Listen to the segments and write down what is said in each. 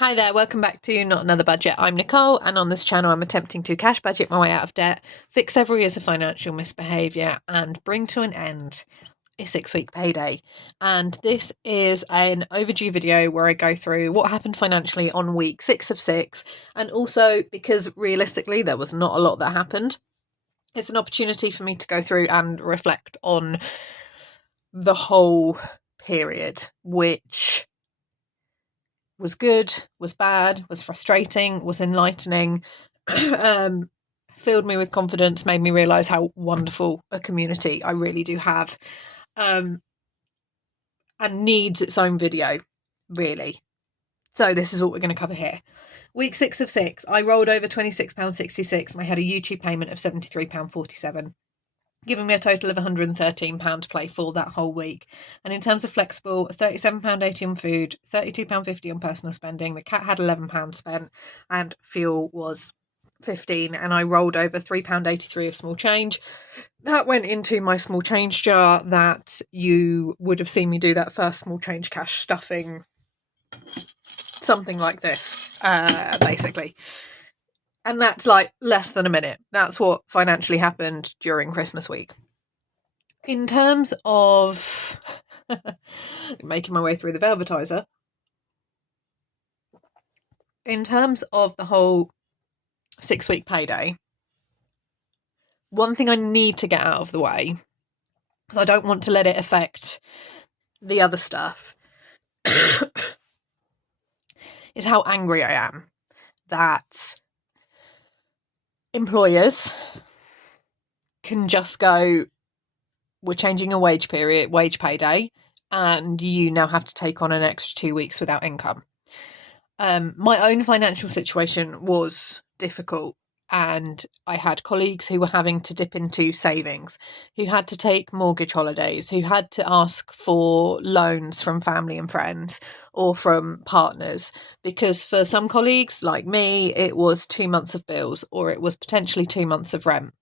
Hi there, welcome back to Not Another Budget. I'm Nicole, and on this channel, I'm attempting to cash budget my way out of debt, fix several years of financial misbehaviour, and bring to an end a 6-week payday. And this is an overdue video where I go through what happened financially on week 6 of 6, and also because realistically, there was not a lot that happened. It's an opportunity for me to go through and reflect on the whole period, which was good, was bad, was frustrating, was enlightening, filled me with confidence, made me realise how wonderful a community I really do have, and needs its own video, really. So this is what we're going to cover here. Week 6 of 6, I rolled over £26.66 and I had a YouTube payment of £73.47. Giving me a total of £113 to play for that whole week. And in terms of flexible, £37.80 on food, £32.50 on personal spending. The cat had £11 spent, and fuel was £15. And I rolled over £3.83 of small change. That went into my small change jar that you would have seen me do that first small change cash stuffing, something like this, basically. And that's like less than a minute. That's what financially happened during Christmas week. In terms of making my way through the Velvetizer, in terms of the whole 6-week payday, one thing I need to get out of the way, because I don't want to let it affect the other stuff, is how angry I am that employers can just go, we're changing a wage payday, and you now have to take on an extra 2 weeks without income. My own financial situation was difficult, and I had colleagues who were having to dip into savings, who had to take mortgage holidays, who had to ask for loans from family and friends or from partners, because for some colleagues like me, it was 2 months of bills, or it was potentially 2 months of rent.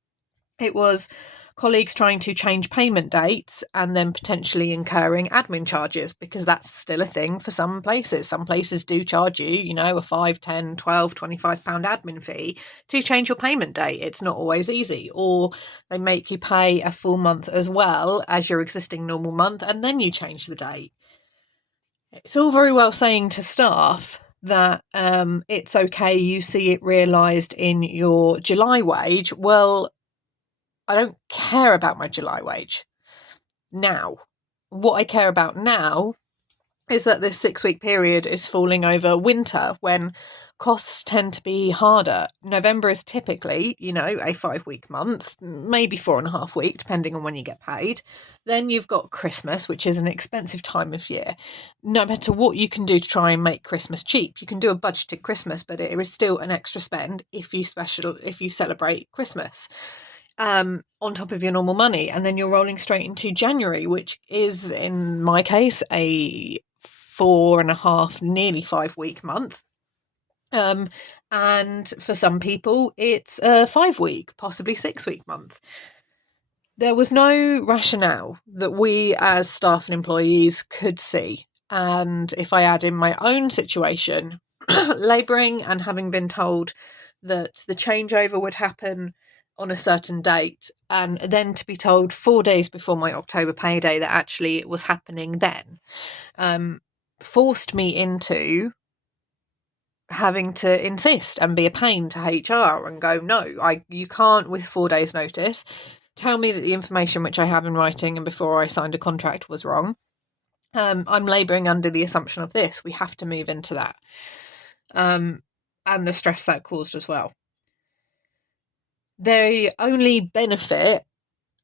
It was colleagues trying to change payment dates and then potentially incurring admin charges, because that's still a thing for some places. Some places do charge you, a 5, 10, 12, 25 pound admin fee to change your payment date. It's not always easy. Or they make you pay a full month as well as your existing normal month, and then you change the date. It's all very well saying to staff that it's okay, you see it realised in your July wage. Well, I don't care about my July wage now. What I care about now is that this 6-week period is falling over winter, when costs tend to be harder. November is typically, a 5-week month, maybe 4.5 weeks, depending on when you get paid. Then you've got Christmas, which is an expensive time of year. No matter what you can do to try and make Christmas cheap, you can do a budgeted Christmas, but it is still an extra spend if you celebrate Christmas. On top of your normal money, and then you're rolling straight into January, which is, in my case, a 4.5, nearly 5-week month. And for some people, it's a 5-week, possibly 6-week month. There was no rationale that we as staff and employees could see. And if I add in my own situation, labouring and having been told that the changeover would happen on a certain date, and then to be told 4 days before my October payday that actually it was happening then, forced me into having to insist and be a pain to HR and go, no, you can't, with 4 days notice, tell me that the information which I have in writing and before I signed a contract was wrong. I'm labouring under the assumption of this. We have to move into that. And the stress that caused as well. The only benefit,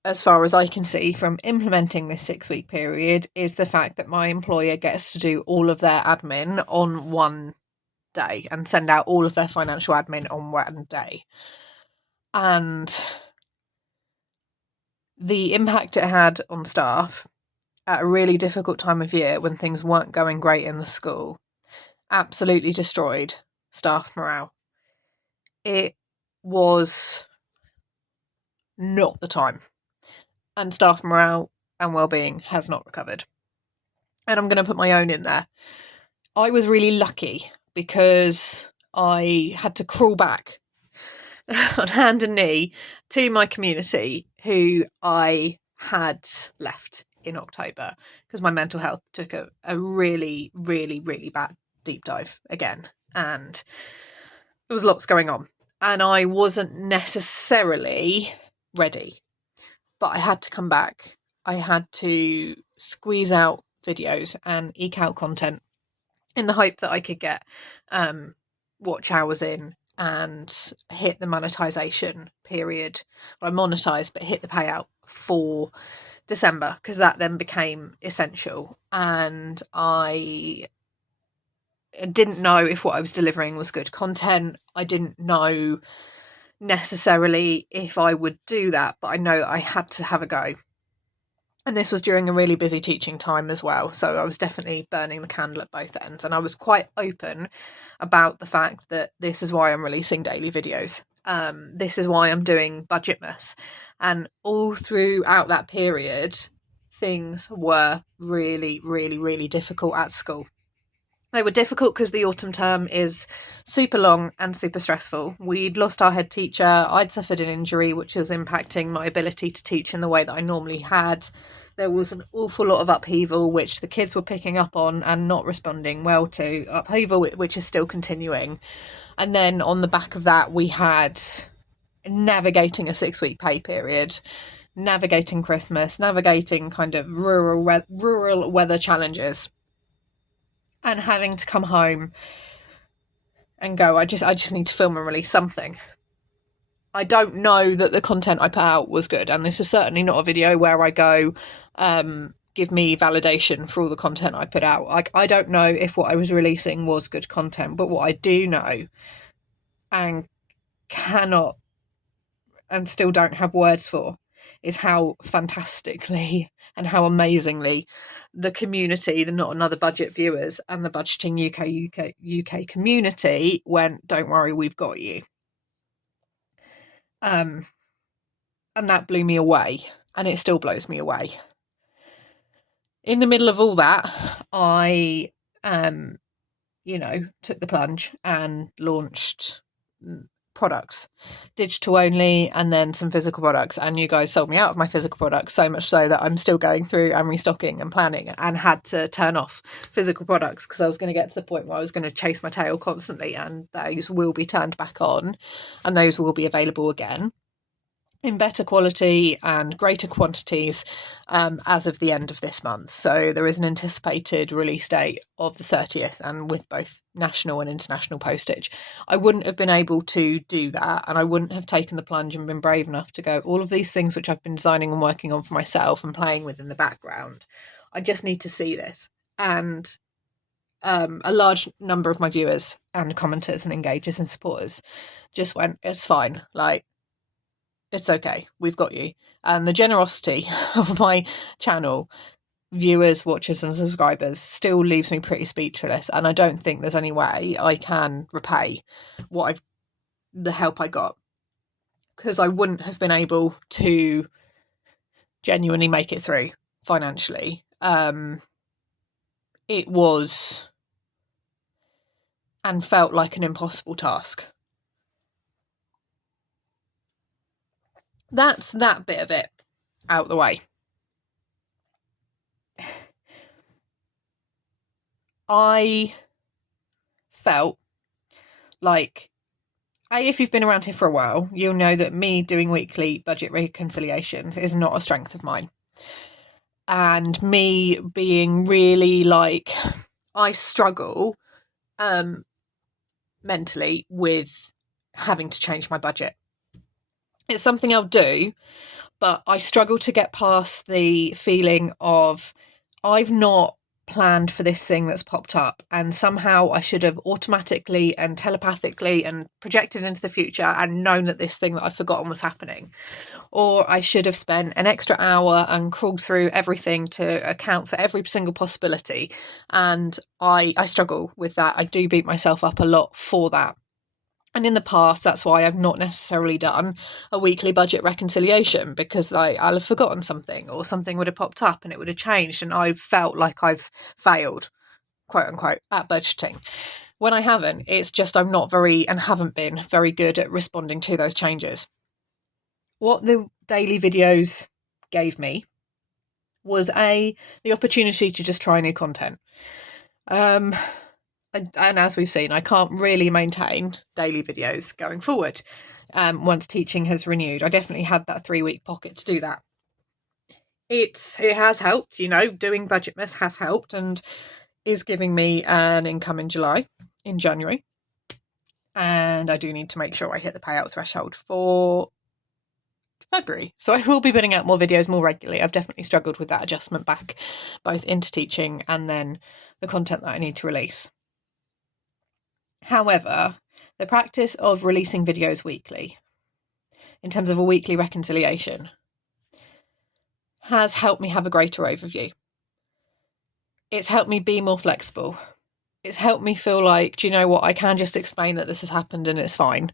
as far as I can see, from implementing this 6-week period is the fact that my employer gets to do all of their admin on one day and send out all of their financial admin on one day. And the impact it had on staff at a really difficult time of year when things weren't going great in the school absolutely destroyed staff morale. It was not the time, and staff morale and well-being has not recovered. And I'm going to put my own in there. I was really lucky because I had to crawl back on hand and knee to my community who I had left in October because my mental health took a really, really, really bad deep dive again, and there was lots going on, and I wasn't necessarily ready, but I had to come back. I had to squeeze out videos and eke out content in the hope that I could get watch hours in and hit the monetization period. Well, I monetized, but hit the payout for December, because that then became essential. And I didn't know if what I was delivering was good content. I didn't know necessarily if I would do that, but I know that I had to have a go. And this was during a really busy teaching time as well. So I was definitely burning the candle at both ends. And I was quite open about the fact that this is why I'm releasing daily videos. This is why I'm doing Budgetmas. And all throughout that period, things were really, really, really difficult at school. They were difficult because the autumn term is super long and super stressful. We'd lost our head teacher. I'd suffered an injury, which was impacting my ability to teach in the way that I normally had. There was an awful lot of upheaval, which the kids were picking up on and not responding well to. Upheaval, which is still continuing. And then on the back of that, we had navigating a 6-week pay period, navigating Christmas, navigating kind of rural weather challenges, and having to come home and go, I just need to film and release something. I don't know that the content I put out was good, and this is certainly not a video where I go, give me validation for all the content I put out. Like, I don't know if what I was releasing was good content, but what I do know and cannot and still don't have words for is how fantastically and how amazingly the community, the Not Another Budget viewers and the Budgeting UK community went, don't worry, we've got you. And that blew me away, and it still blows me away. In the middle of all that, I, took the plunge and launched products, digital only, and then some physical products. And you guys sold me out of my physical products, so much so that I'm still going through and restocking and planning, and had to turn off physical products because I was going to get to the point where I was going to chase my tail constantly, and those will be turned back on and those will be available again in better quality and greater quantities as of the end of this month. So there is an anticipated release date of the 30th, and with both national and international postage. I wouldn't have been able to do that, and I wouldn't have taken the plunge and been brave enough to go, all of these things which I've been designing and working on for myself and playing with in the background, I just need to see this. And a large number of my viewers and commenters and engagers and supporters just went, it's fine, like, it's okay, we've got you. And the generosity of my channel, viewers, watchers and subscribers, still leaves me pretty speechless. And I don't think there's any way I can repay the help I got, because I wouldn't have been able to genuinely make it through financially. It was and felt like an impossible task. That's that bit of it out the way. I felt like, if you've been around here for a while, you'll know that me doing weekly budget reconciliations is not a strength of mine. And me being really like, I struggle mentally with having to change my budget. It's something I'll do, but I struggle to get past the feeling of, I've not planned for this thing that's popped up, and somehow I should have automatically and telepathically and projected into the future and known that this thing that I've forgotten was happening. Or I should have spent an extra hour and crawled through everything to account for every single possibility. And I struggle with that. I do beat myself up a lot for that. And in the past, that's why I've not necessarily done a weekly budget reconciliation, because I'll have forgotten something, or something would have popped up and it would have changed, and I've felt like I've failed, quote unquote, at budgeting. When I haven't, it's just I'm not very, and haven't been very good at responding to those changes. What the daily videos gave me was the opportunity to just try new content. And as we've seen, I can't really maintain daily videos going forward once teaching has renewed. I definitely had that 3-week pocket to do that. It has helped, doing Budgetmas has helped and is giving me an income in January. And I do need to make sure I hit the payout threshold for February. So I will be putting out more videos more regularly. I've definitely struggled with that adjustment back, both into teaching and then the content that I need to release. However, the practice of releasing videos weekly, in terms of a weekly reconciliation, has helped me have a greater overview. It's helped me be more flexible. It's helped me feel like, do you know what, I can just explain that this has happened and it's fine.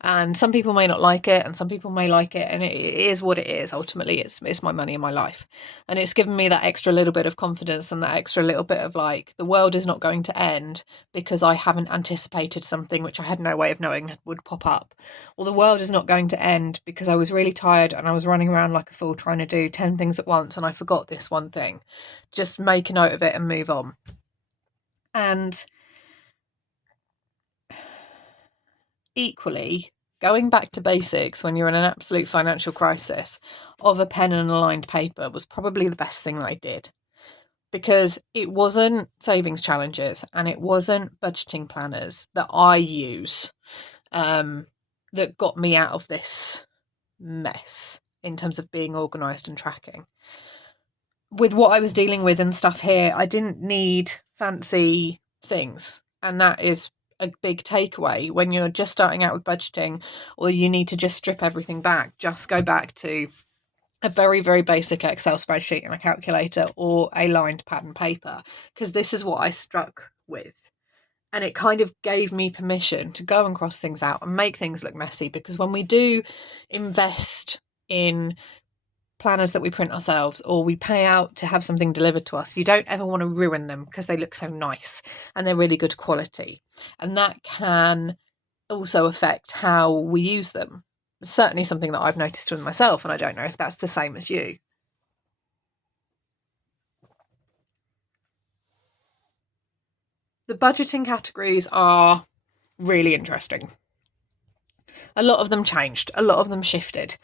And some people may not like it and some people may like it, and it is what it is. Ultimately, it's my money and my life. And it's given me that extra little bit of confidence and that extra little bit of like, the world is not going to end because I haven't anticipated something which I had no way of knowing would pop up. Or the world is not going to end because I was really tired and I was running around like a fool trying to do 10 things at once and I forgot this one thing. Just make a note of it and move on. And equally, going back to basics when you're in an absolute financial crisis of a pen and a lined paper was probably the best thing that I did, because it wasn't savings challenges and it wasn't budgeting planners that I use that got me out of this mess in terms of being organised and tracking. With what I was dealing with and stuff here, I didn't need fancy things. And that is a big takeaway when you're just starting out with budgeting, or you need to just strip everything back. Just go back to a very, very basic Excel spreadsheet and a calculator or a lined pad and paper, because this is what I struck with. And it kind of gave me permission to go and cross things out and make things look messy, because when we do invest in planners that we print ourselves or we pay out to have something delivered to us, you don't ever want to ruin them because they look so nice and they're really good quality. And that can also affect how we use them. It's certainly something that I've noticed with myself, and I don't know if that's the same as you. The budgeting categories are really interesting. A lot of them changed, a lot of them shifted.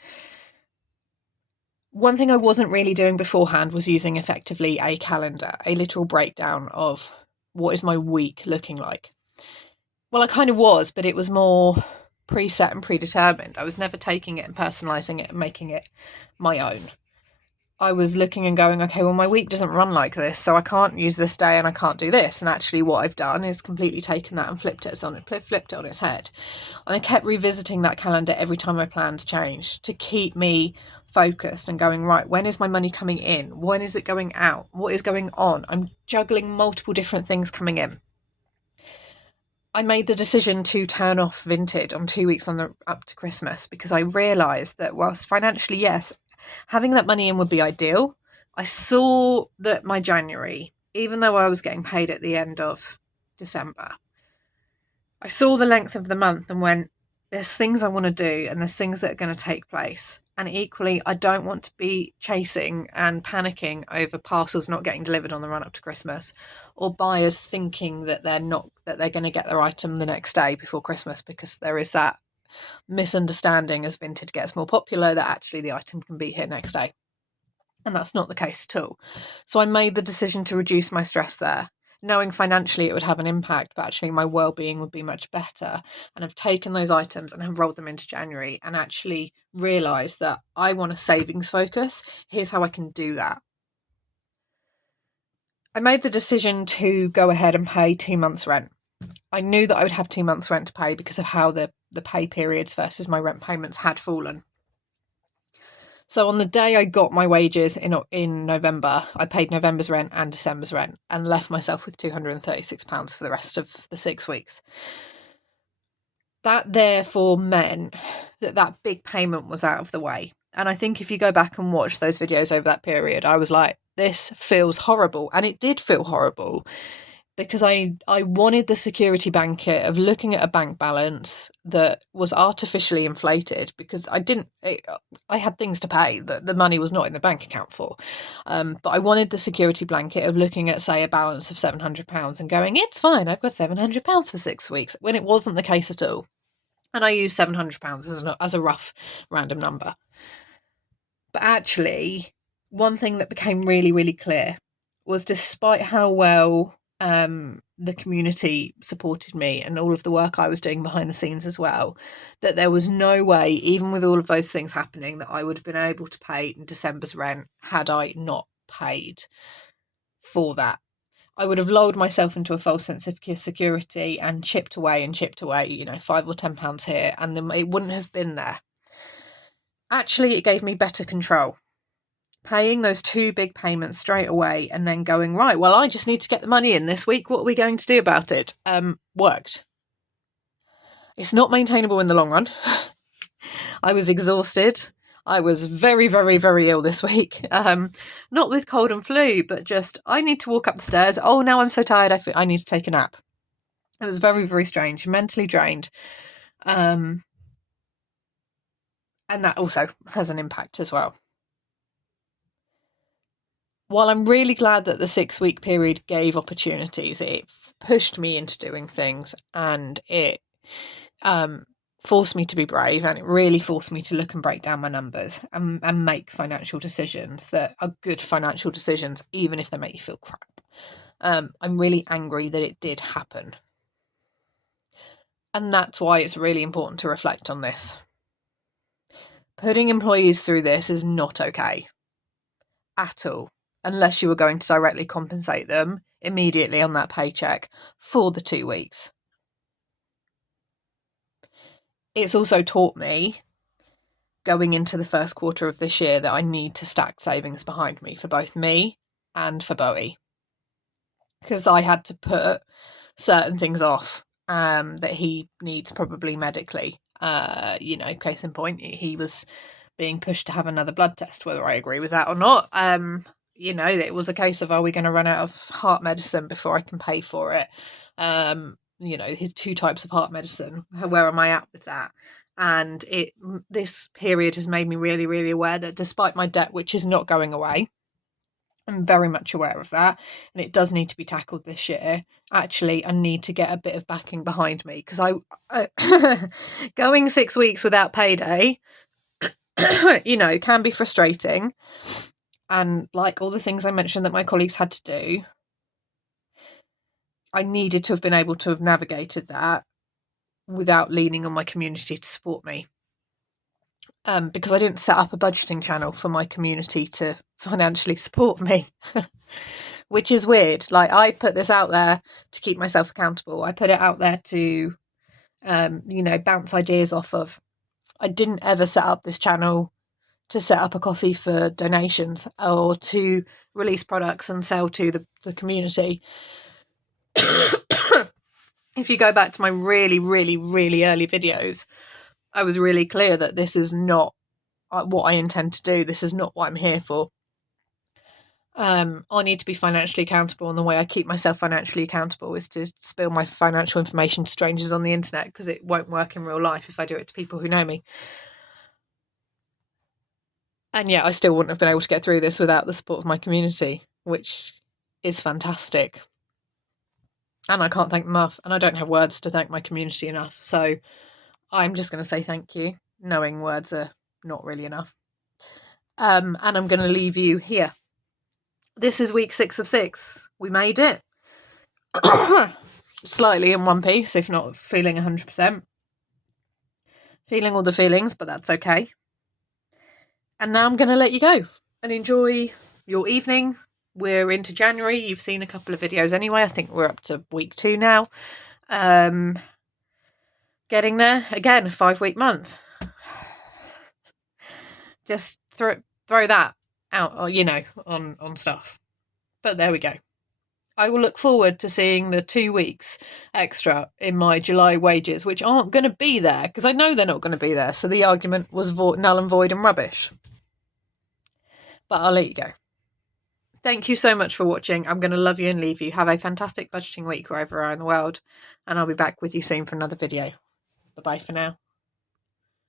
One thing I wasn't really doing beforehand was using effectively a calendar, a literal breakdown of what is my week looking like. Well, I kind of was, but it was more preset and predetermined. I was never taking it and personalising it and making it my own. I was looking and going, okay, well, my week doesn't run like this, so I can't use this day and I can't do this. And actually what I've done is completely taken that and flipped it on its head. And I kept revisiting that calendar every time my plans changed to keep me focused and going, right, when is my money coming in? When is it going out? What is going on? I'm juggling multiple different things coming in. I made the decision to turn off Vinted on 2 weeks up to Christmas, because I realised that whilst financially, yes, having that money in would be ideal, I saw that my January, even though I was getting paid at the end of December, I saw the length of the month and went, there's things I want to do and there's things that are going to take place. And equally, I don't want to be chasing and panicking over parcels not getting delivered on the run up to Christmas, or buyers thinking that they're going to get their item the next day before Christmas, because there is that misunderstanding as Vinted gets more popular that actually the item can be here next day. And that's not the case at all. So I made the decision to reduce my stress there, knowing financially it would have an impact, but actually my well-being would be much better. And I've taken those items and have rolled them into January and actually realised that I want a savings focus. Here's how I can do that. I made the decision to go ahead and pay 2 months rent. I knew that I would have 2 months rent to pay because of how the pay periods versus my rent payments had fallen. So on the day I got my wages in November, I paid November's rent and December's rent and left myself with £236 for the rest of the 6 weeks. That therefore meant that big payment was out of the way. And I think if you go back and watch those videos over that period, I was like, this feels horrible. And it did feel horrible. because I wanted the security blanket of looking at a bank balance that was artificially inflated, because I had things to pay that the money was not in the bank account for. But I wanted the security blanket of looking at, say, a balance of £700 and going, it's fine, I've got £700 for 6 weeks, when it wasn't the case at all. And I used £700 as a rough random number. But actually, one thing that became really, really clear was, despite how well the community supported me and all of the work I was doing behind the scenes as well, that there was no way, even with all of those things happening, that I would have been able to pay December's rent had I not paid for that. I would have lulled myself into a false sense of security and chipped away, £5 or £10 here, and then it wouldn't have been there. Actually, it gave me better control. Paying those 2 big payments straight away and then going, right, well, I just need to get the money in this week. What are we going to do about it? Worked. It's not maintainable in the long run. I was exhausted. I was very, very, very ill this week. Not with cold and flu, but just, I need to walk up the stairs. Oh, now I'm so tired, I need to take a nap. It was very, very strange, mentally drained. And that also has an impact as well. While I'm really glad that the 6-week period gave opportunities, it pushed me into doing things, and it forced me to be brave, and it really forced me to look and break down my numbers and make financial decisions that are good financial decisions, even if they make you feel crap. I'm really angry that it did happen. And that's why it's really important to reflect on this. Putting employees through this is not okay at all, unless you were going to directly compensate them immediately on that paycheck for the 2 weeks. It's also taught me, going into the first quarter of this year, that I need to stack savings behind me for both me and for Bowie, because I had to put certain things off that he needs probably medically. Case in point, he was being pushed to have another blood test, whether I agree with that or not. It was a case of, are we going to run out of heart medicine before I can pay for it? His 2 types of heart medicine, where am I at with that? And this period has made me really, really aware that despite my debt, which is not going away, I'm very much aware of that, and it does need to be tackled this year. Actually, I need to get a bit of backing behind me, because I going 6 weeks without payday, can be frustrating. And like all the things I mentioned that my colleagues had to do, I needed to have been able to have navigated that without leaning on my community to support me. Because I didn't set up a budgeting channel for my community to financially support me, which is weird. Like, I put this out there to keep myself accountable. I put it out there to, bounce ideas off of. I didn't ever set up this channel to set up a coffee for donations or to release products and sell to the community. If you go back to my really, really, really early videos, I was really clear that this is not what I intend to do. This is not what I'm here for. I need to be financially accountable, and the way I keep myself financially accountable is to spill my financial information to strangers on the internet, because it won't work in real life if I do it to people who know me. And yet I still wouldn't have been able to get through this without the support of my community, which is fantastic. And I can't thank them enough, and I don't have words to thank my community enough. So I'm just going to say thank you, knowing words are not really enough. And I'm going to leave you here. This is week 6 of 6. We made it. Slightly in one piece, if not feeling 100%. Feeling all the feelings, but that's okay. And now I'm going to let you go and enjoy your evening. We're into January. You've seen a couple of videos anyway. I think we're up to week 2 now. Getting there. Again, a 5-week month. Just throw that out, on stuff. But there we go. I will look forward to seeing the 2 weeks extra in my July wages, which aren't going to be there, because I know they're not going to be there. So the argument was null and void and rubbish. But I'll let you go. Thank you so much for watching. I'm going to love you and leave you. Have a fantastic budgeting week wherever you are in the world, and I'll be back with you soon for another video. Bye-bye for now.